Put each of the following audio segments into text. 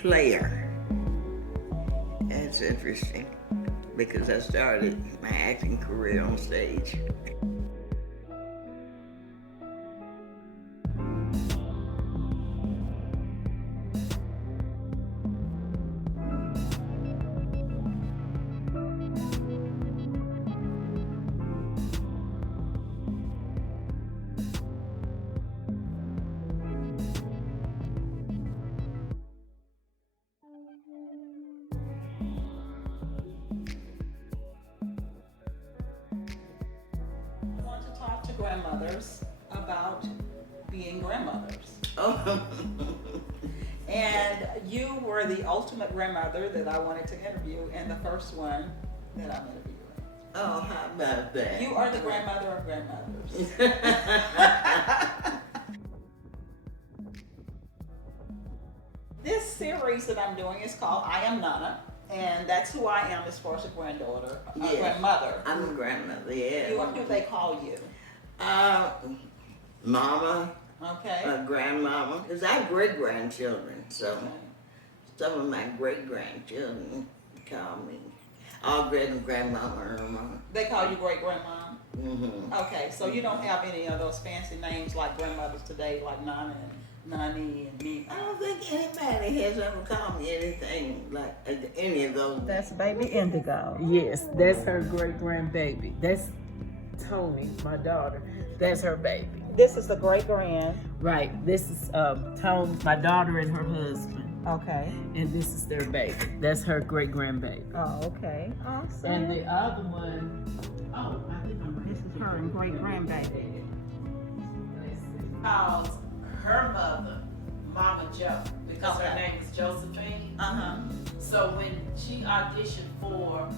player. That's interesting because I started my acting career on stage. Grandmothers about being grandmothers. Oh. And you were the ultimate grandmother that I wanted to interview, and the first one that I'm interviewing. Oh, how about that? You are the grandmother of grandmothers. This series that I'm doing is called I Am Nana, and that's who I am as far as a granddaughter, Yes. grandmother. I'm a grandmother, yeah. What do they call you? Mama, Okay. grandmama, because I have great-grandchildren, so Okay. some of my great-grandchildren call me, all great-grandmama, Irma. They call you great grandma? Mm-hmm. Okay, so you don't have any of those fancy names like grandmothers today, like Nana and Nani and me. I don't think anybody has ever called me anything like any of those. That's baby Indigo. Yes, that's her great grandbaby. That's Tony, my daughter. That's her baby. This is the great grand. Right. This is Tony, my daughter and her husband. Okay. And this is their baby. That's her great grandbaby. Oh, okay. Awesome. And the other one, I think I'm This is her and great grandbaby. Calls her mother Mama Joe because Okay. her name is Josephine. Uh-huh. So when she auditioned for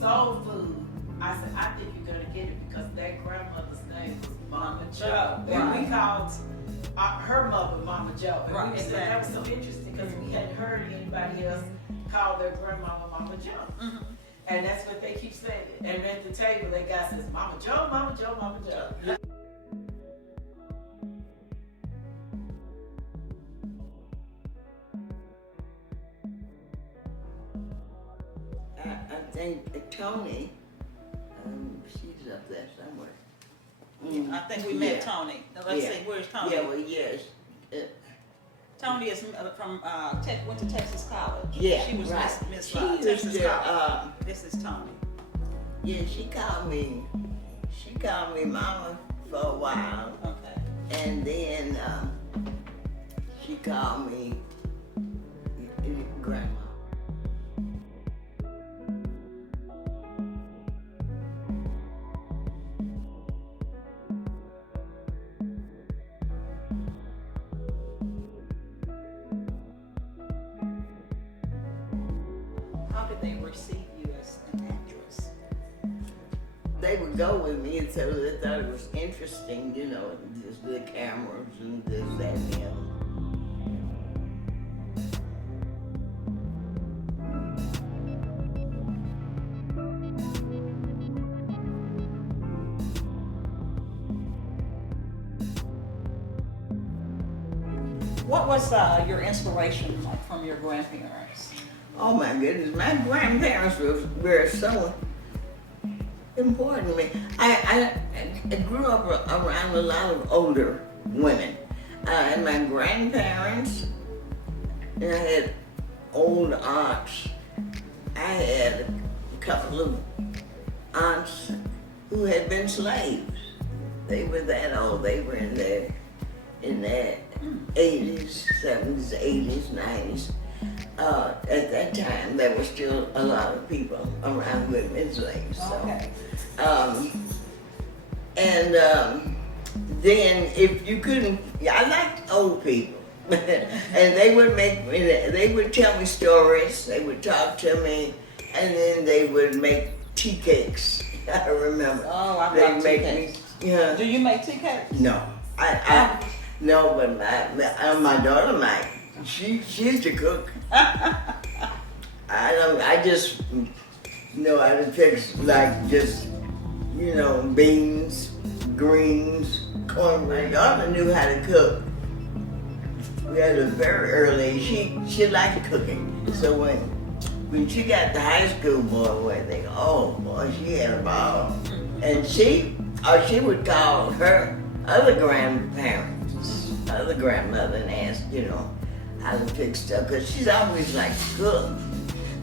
Soul Food, I said, I think you're gonna get it because that grandmother's name was Mama Joe. And we Right. called her mother Mama Joe. And Right, we said that was so interesting because we hadn't heard anybody else call their grandmama Mama Joe. Mhm. And that's what they keep saying. And at the table, that guy says, Mama Joe, Mama Joe, Mama Joe. I think Tony, she's up there somewhere. I think we met Yeah. Tony. Now, let's Yeah. see, where's Tony? Yeah, well, yes. Tony is from went to Texas College. Yeah, She was right. Miss She used Texas to, College. This is Tony. Yeah, she called me mama for a while, Okay. and then she called me grandma. How did they receive you as an actress? They would go with me, and so they thought it was interesting, you know, just the cameras and this, that, and the other. What was your inspiration like from your grandparents? Oh my goodness, my grandparents were so important to me. I grew up around a lot of older women. And my grandparents, and I had old aunts. I had a couple of aunts who had been slaves. They were that old. They were in their 80s, 70s, 80s, 90s. At that time, there were still a lot of people around with been slaves. So. Okay. Then if you couldn't, I liked old people. And they would tell me stories, they would talk to me, and then they would make tea cakes. I remember. Oh, I They love tea make cakes. me, yeah. Do you make tea cakes? No, no, but my daughter might. She's the cook. I just know how to fix like just, you know, beans, greens, cornbread. My daughter knew how to cook. we had a very early. She liked cooking, so when she got to high school, boy, they go, oh boy, she had a ball, and she would call her other grandparents, other grandmother, and ask, how to fix stuff, because she's always liked to cook.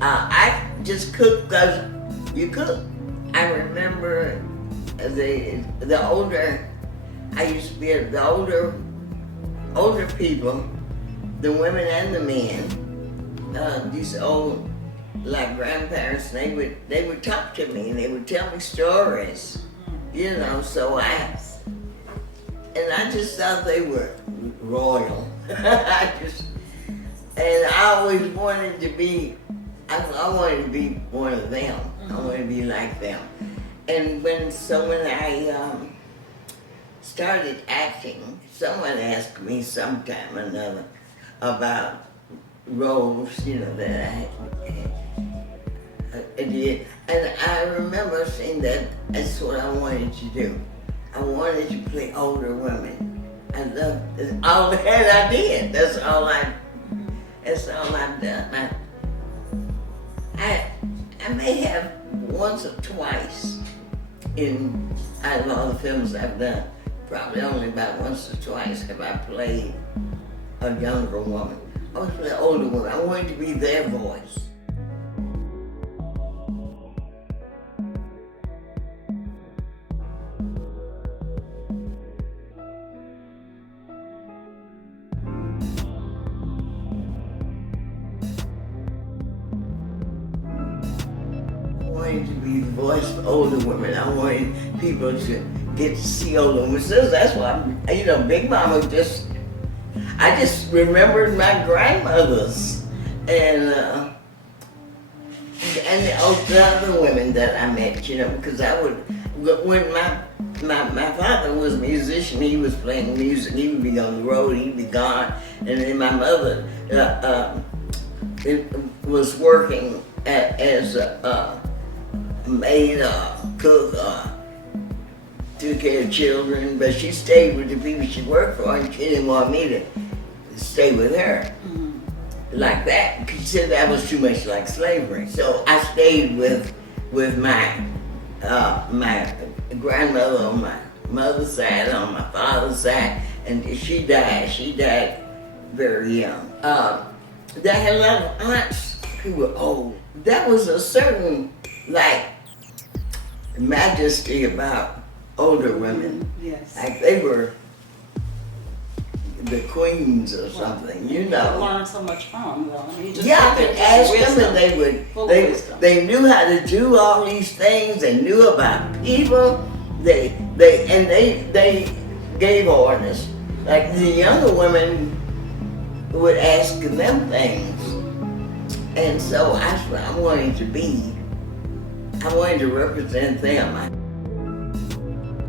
I just cook because you cook. I remember the older, I used to be the older people, the women and the men, these old like grandparents, they would talk to me and they would tell me stories, so I just thought they were royal. And I always wanted to be, I wanted to be one of them. I wanted to be like them. And when I started acting, someone asked me sometime or another about roles, that I did. And I remember saying that that's what I wanted to do. I wanted to play older women. I loved all that I did. That's all I've done. I may have once or twice out of all the films I've done, probably only about once or twice have I played a younger woman. I always played an older woman. I wanted to be their voice. I wanted to be the voice for older women. I wanted people to get to see older women. So that's why, Big Mama I just remembered my grandmothers and the other women that I met, because when my father was a musician, he was playing music, he would be on the road, he'd be gone, and then my mother was working as a maid or cook or took care of children, but she stayed with the people she worked for, and she didn't want me to stay with her like that. She said that was too much like slavery. So I stayed with my grandmother on my mother's side, on my father's side, and she died. She died very young. They had a lot of aunts who were old. That was a certain majesty about older women. Yes. Like they were the queens or something, You learn so much from them. You just I could ask them, and they knew how to do all these things. They knew about people. They gave orders. Like the younger women would ask them things, and so that's what I wanted to be. I wanted to represent them.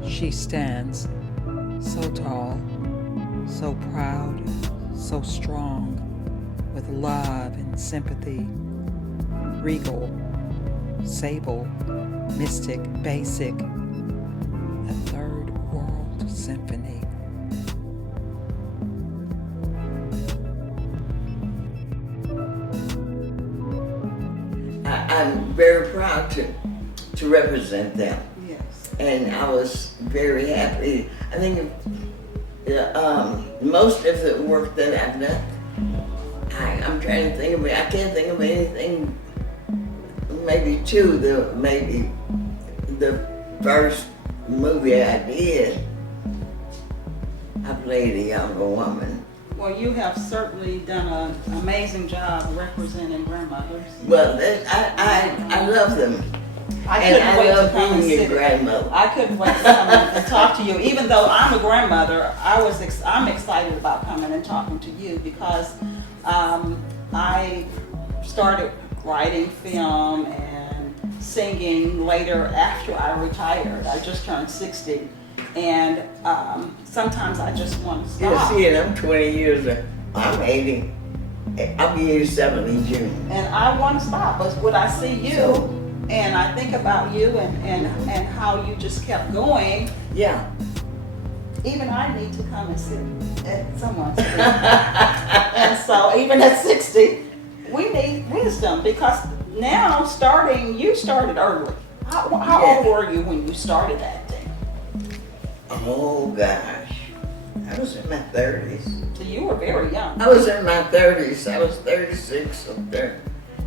She stands so tall, so proud, so strong, with love and sympathy. Regal, sable, mystic, basic, a third world symphony. I'm very proud to represent them. Yes. And I was very happy. I think most of the work that I've done, I'm trying to think of it. I can't think of anything. Maybe maybe the first movie I did, I played a younger woman. Well, you have certainly done an amazing job representing grandmothers. Well, I love them. I couldn't wait to come and being a sit. grandmother. I couldn't wait to come and talk to you. Even though I'm a grandmother, I'm excited about coming and talking to you because I started writing film and singing later after I retired. I just turned 60. And sometimes I just want to stop. You see it, I'm 20 years, I'm 80. I'll be 87 in June. And I want to stop, but when I see you and I think about you and how you just kept going, Yeah. even I need to come and sit at someone's feet. So even at 60, we need wisdom because now you started early. How old were you when you started acting? Oh gosh, I was in my 30s. So you were very young. I was in my 30s. I was 36 or 30,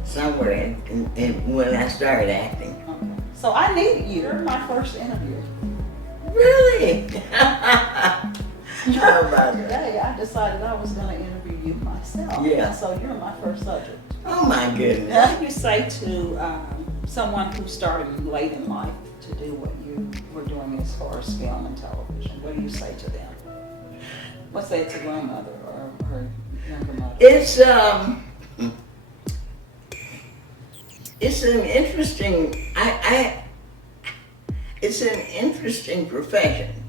somewhere when I started acting. Okay. So I needed you. You're my first interview. Really? How about that? Today I decided I was going to interview you myself. Yeah. So you're my first subject. Oh my goodness. What do you say to someone who started late in life to do what you were doing as far as film and television? What do you say to them? What say to grandmother or her younger mother? It's an interesting. It's an interesting profession.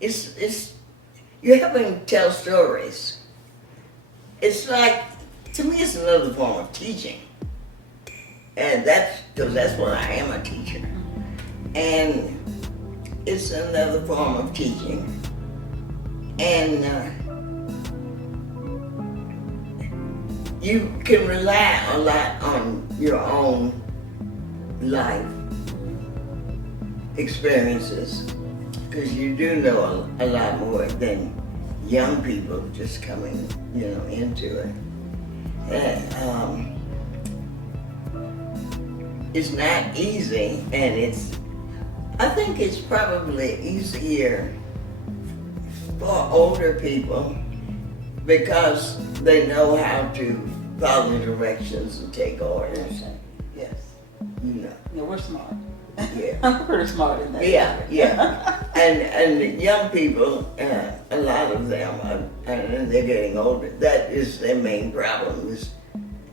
It's you're helping tell stories. It's like, to me, it's another form of teaching. And that's what I am, a teacher. And it's another form of teaching. And you can rely a lot on your own life experiences, because you do know a lot more than young people just coming, into it. And, it's not easy, and I think it's probably easier for older people because they know how to follow directions and take orders. Okay. Yes. Yeah, we're smart. Yeah. I'm pretty smart in that. Yeah. And the young people, a lot of them, and they're getting older, that is their main problem, is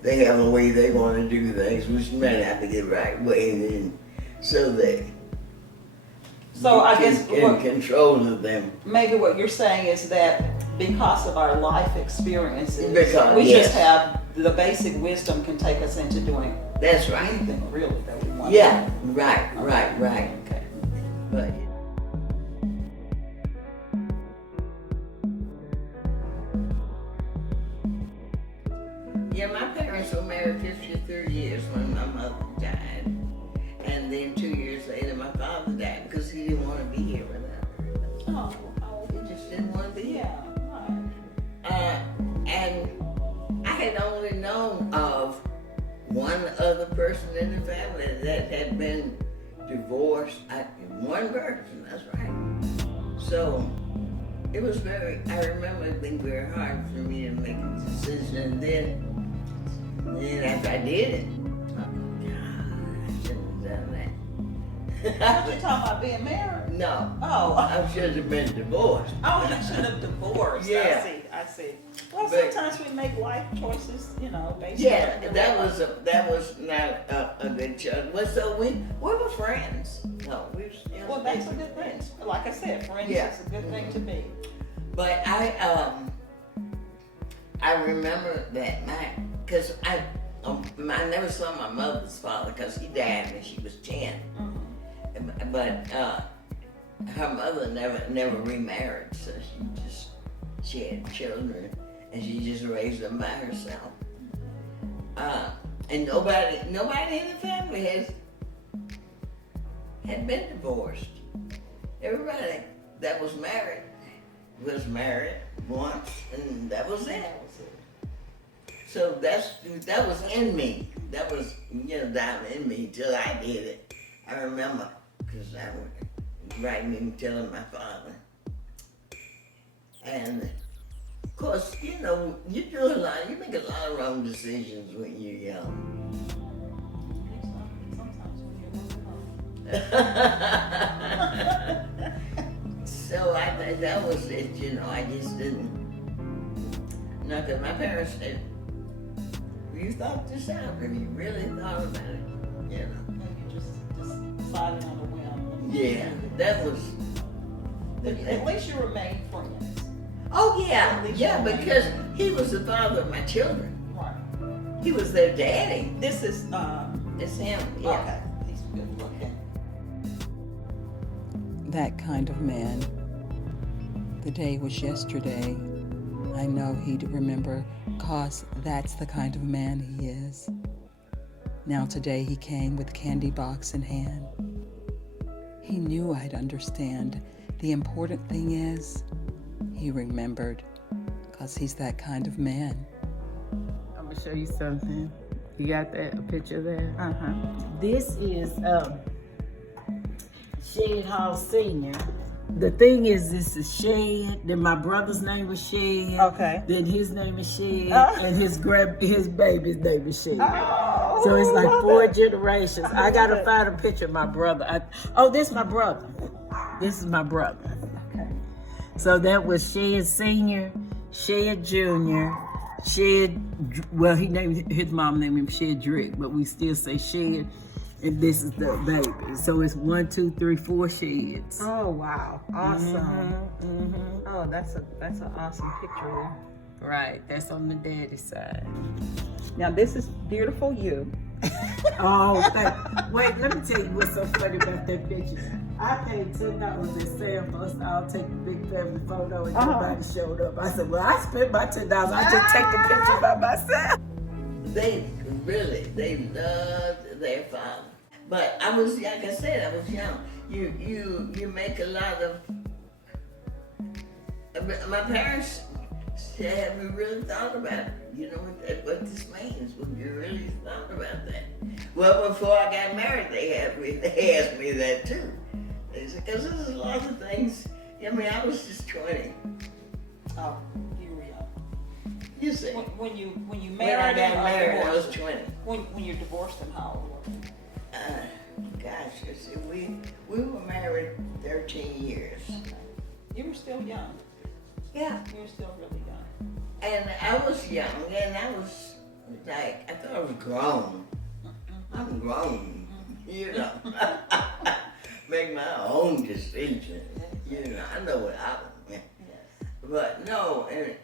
they have a way they want to do things, which may not be the right way, and so I guess in control of them. Maybe what you're saying is that because of our life experiences, we yes. just have the basic wisdom can take us into doing That's right. anything really that we want. Yeah, to do. right. Okay. But yeah, my parents were married 53 years when my mother died. And then 2 years later, my father died because he didn't want to be here with her. Oh, He just didn't want to be here. right. And I had only known of one other person in the family that had been divorced. One person, that's right. So it was I remember it being very hard for me to make a decision. And then after I did it, I shouldn't have done that. What you talking about, being married? No. Oh. I should have been divorced. Oh, you should have divorced. Yeah. I see. Well, But- sometimes we make life choices, based Yeah, on that was not a good choice. Well, so we were friends. No, we were still Well, that's a good thing. Like I said, friends Yeah. is a good thing to be. But I remember that night because I never saw my mother's father because he died when she was 10. Mm-hmm. But her mother never remarried, so she had children and she just raised them by herself. And nobody in the family had been divorced. Everybody that was married once, and that was it. So that was in me. That was down in me till I did it. I remember because I was writing and telling my father. And of course, you do a lot. You make a lot of wrong decisions when you're young. Sometimes when you're So that was it. I just didn't. No, because my parents said, "You thought this out, and you really thought about it." and you just decided on a whim. Yeah, that was. But at least you remained friends. Oh yeah, At least yeah, you because remained. he was the father of my children. Right. He was their daddy. This is It's him. Yeah. okay. He's good looking. That kind of man. The day was yesterday. I know he'd remember, 'cause that's the kind of man he is. Now today he came with candy box in hand. He knew I'd understand. The important thing is, he remembered, 'cause he's that kind of man. I'm gonna show you something. You got that a picture there? Uh-huh. This is Shed Hall Senior. The thing is, this is Shed. Then my brother's name was Shed. Okay. Then his name is Shed, Oh. and his baby's name is Shed. Oh. So it's like 4 generations. I gotta find a picture of my brother. This is my brother. This is my brother. Okay. So that was Shed Senior, Shed Junior, Shed. Well, his mom named him Shed Drick, but we still say Shed. And this is the baby. So it's 1, 2, 3, 4 sheds. Oh wow. Awesome. Mhm. Oh, that's an awesome picture there. Right, that's on the daddy side. Now this is beautiful you. Wait, let me tell you what's so funny about that picture. I paid $10 at Sam for us to all take a big family photo and nobody showed up. I said, well, I spent my $10. I just take the picture by myself. They loved their father. But I was, like I said, I was young. You make a lot of. My parents said, "Have you really thought about it? You know what this means? Have you really thought about that?" Well, before I got married, they asked me that too. They said, "Because there's a lot of things." I mean, I was just 20. Oh, you were young. You see, When you when I married got him or married, I was divorced? 20. When you divorced him, how old were you? Gosh, you see, we were married 13 years. Okay. You were still young. Yeah, You were still really young. and I was young, and I was like, I thought I was grown. I'm grown, you know. Make my own decision, you know. I know what I want, but no, it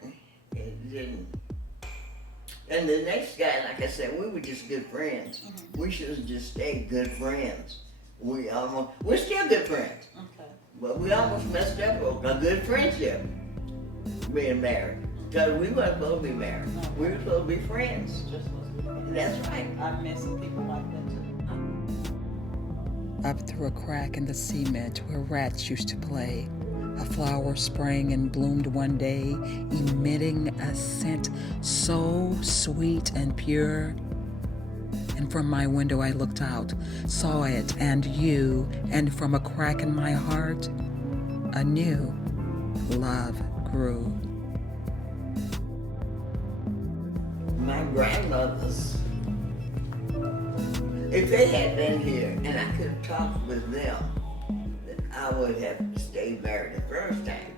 didn't. And the next guy, like I said, we were just good friends. We should have just stayed good friends. We're still good friends, Okay. but we almost messed up a good friendship being married. Because we weren't supposed to be married. We were supposed to be friends. Just was. That's right. I miss people like that too. Up through a crack in the cement where rats used to play, a flower sprang and bloomed one day, emitting a scent so sweet and pure. And from my window I looked out, saw it and you, and from a crack in my heart, a new love grew. My grandmothers, if they had been here and I could have talked with them, I would have stayed married the first time,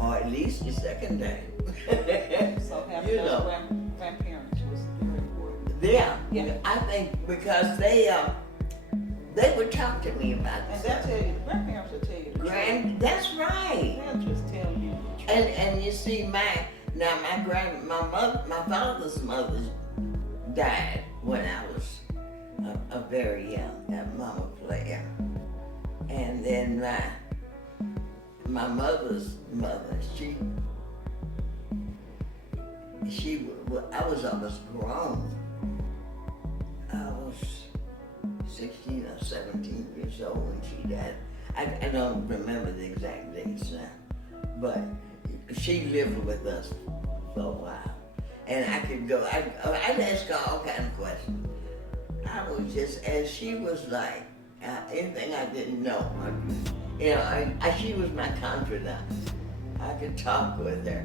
or at least the second time. So having You those know. grandparents was very important. Yeah, I think because they would talk to me about And this. they'll tell you, the grandparents will tell you the truth. That's right. They'll just tell you the truth. And you see, my father's mother died when I was a very young mama player, and then my mother's mother, I was almost grown. I was 16 or 17 years old when she died. I don't remember the exact dates now, but she lived with us for a while. And I could go, I'd ask her all kinds of questions. I was just, and she was like, anything I didn't know. She was my confidant. I could talk with her.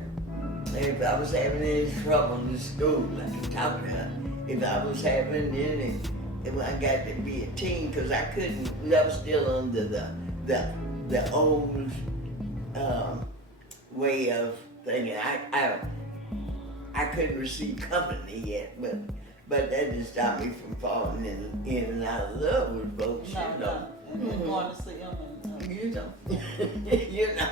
If I was having any trouble in school, I could talk to her. If I was having any, when I got to be a teen, because I was still under the old way of thinking. I couldn't receive company yet, but that just stopped me from falling in and out of love with folks, No, you know. no. And then going to see them and You know, you know.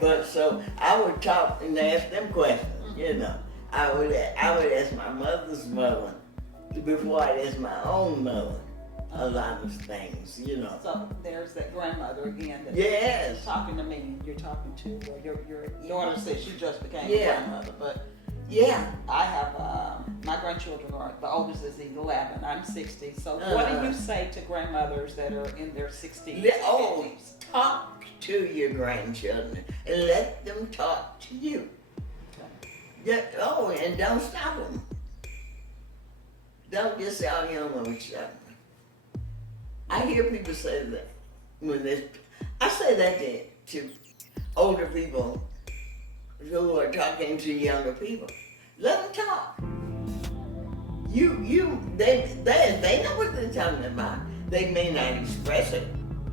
But so I would talk and ask them questions, you know. I would ask my mother's mother before I'd ask my own mother. a lot of things, you know. So there's that grandmother again that Yes. is talking to me. You're talking to your daughter said she just became a Yeah. grandmother, but Yeah. I have my grandchildren are the oldest is 11. I'm 60. So what do you say to grandmothers that are in their 60s? Oh, talk to your grandchildren and let them talk to you. Yeah. Oh, and don't stop them. Don't just say, "Oh, you don't know what you're talking about." I hear people say that I say that to older people who are talking to younger people. Let them talk. They know what they're talking about. They may not express it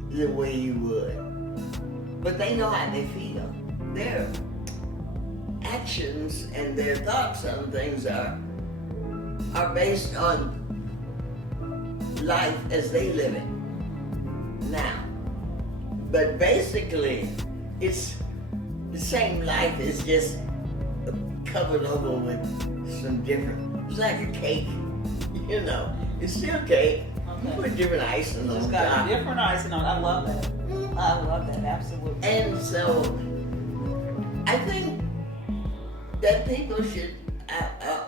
the way you would, but they know how they feel. Their actions and their thoughts on things are based on life as they live it now. But basically, it's the same life, it's just covered over with some different, it's like a cake, you know. It's still cake. You Okay. put different icing on Just got top. different icing on. I love that. I love that, absolutely. And so, I think that people should,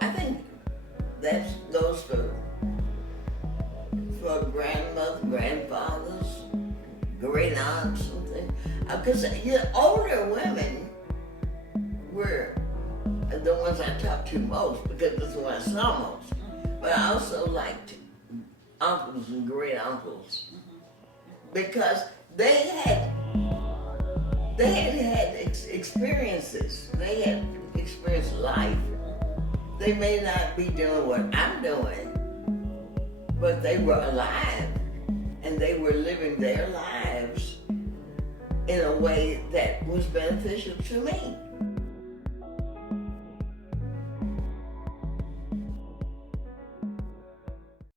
I think that goes for grandmothers, grandfathers, great aunts, something. Because older women were the ones I talked to most because that's the one I saw most. But I also liked uncles and great uncles because they had experiences. They had experienced life. They may not be doing what I'm doing, but they were alive and they were living their lives in a way that was beneficial to me.